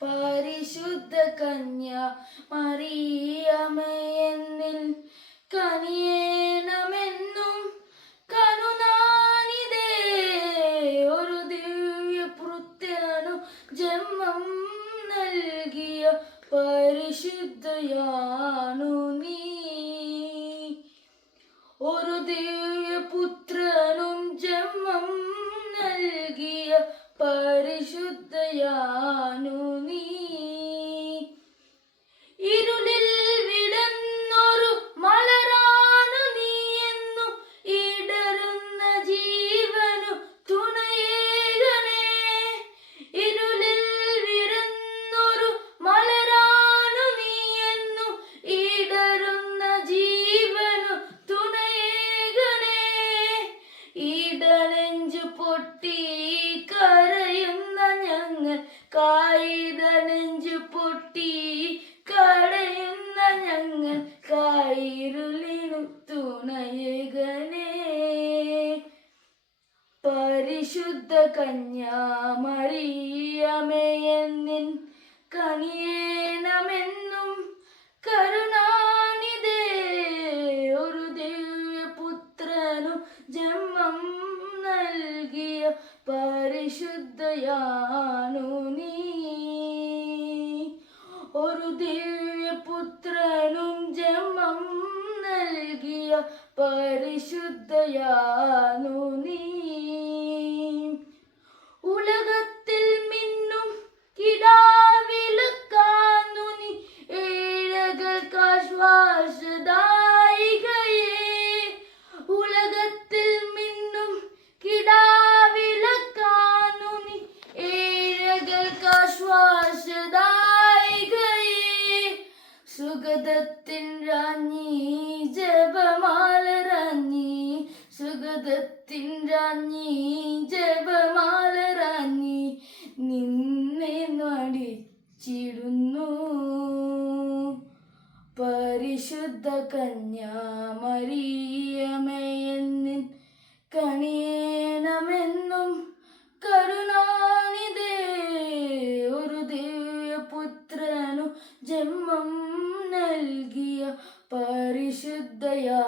പരിശുദ്ധ കന്യ മറിയമേയെന്നിൽ കനിയേണമെന്നും കരുണാനിധേ ഒരു ദിവ്യപുത്രനു ജന്മം നൽകിയ പരിശുദ്ധയാണു നീ. ഒരു ദിവ്യപുത്രനും ജന്മം നൽകിയ പരിശുദ്ധയാണു നീ. ഇരുളിൽ വിടന്നൊരു മലരാണു നീ എന്നു ഇടറുന്ന ജീവനു തുണയേകണേ. ഇരുളിൽ വിടന്നൊരു മലരാണു നീ എന്നു ഇടറുന്ന ജീവനു തുണയേകണേ. ഇടനെഞ്ചു പൊട്ടി കരയുന്ന ഞങ്ങൾ കായിടനെഞ്ചു പൊട്ടി കരയുന്ന ഞങ്ങൾ കായിരുളിനു തുണയേകണേ. പരിശുദ്ധ കന്യാമറിയമേയെന്നിൻ കനിയേണമെന്നും കരുണാനിധേ ഒരു ദിവ്യപുത്രനു ജന്മം നൽകിയ പരിശുദ്ധയാണു നീ. ഒരു ദിവ്യപുത്രനും ജന്മം നൽകിയ പരിശുദ്ധയാണു നീ. ഉലകത്തിൽ മിന്നും കിടാവിളക്കാന്നു നീ ഏഴകൾക്കാശ്വാസദായികയേ. ഉലകത്തിൽ മിന്നും കിടാവിളക്കാന്നു നീ ഏഴകൾക്കാശ്വാസദായികയേ. സുഗതത്തിൻ രാജ്ഞി ജപമാല രാജ്ഞി, സുഗതത്തിൻ രാജ്ഞി ജപമാല രാജ്ഞി നിന്നെ നടിച്ചിടുന്നു. പരിശുദ്ധ കന്യാമറിയമേയെന്നിൻ കനിയേണമെന്നും കരുണാനിധേ ഒരു ദിവ്യപുത്രനു ജന്മം നൽകിയ പരിശുദ്ധയാ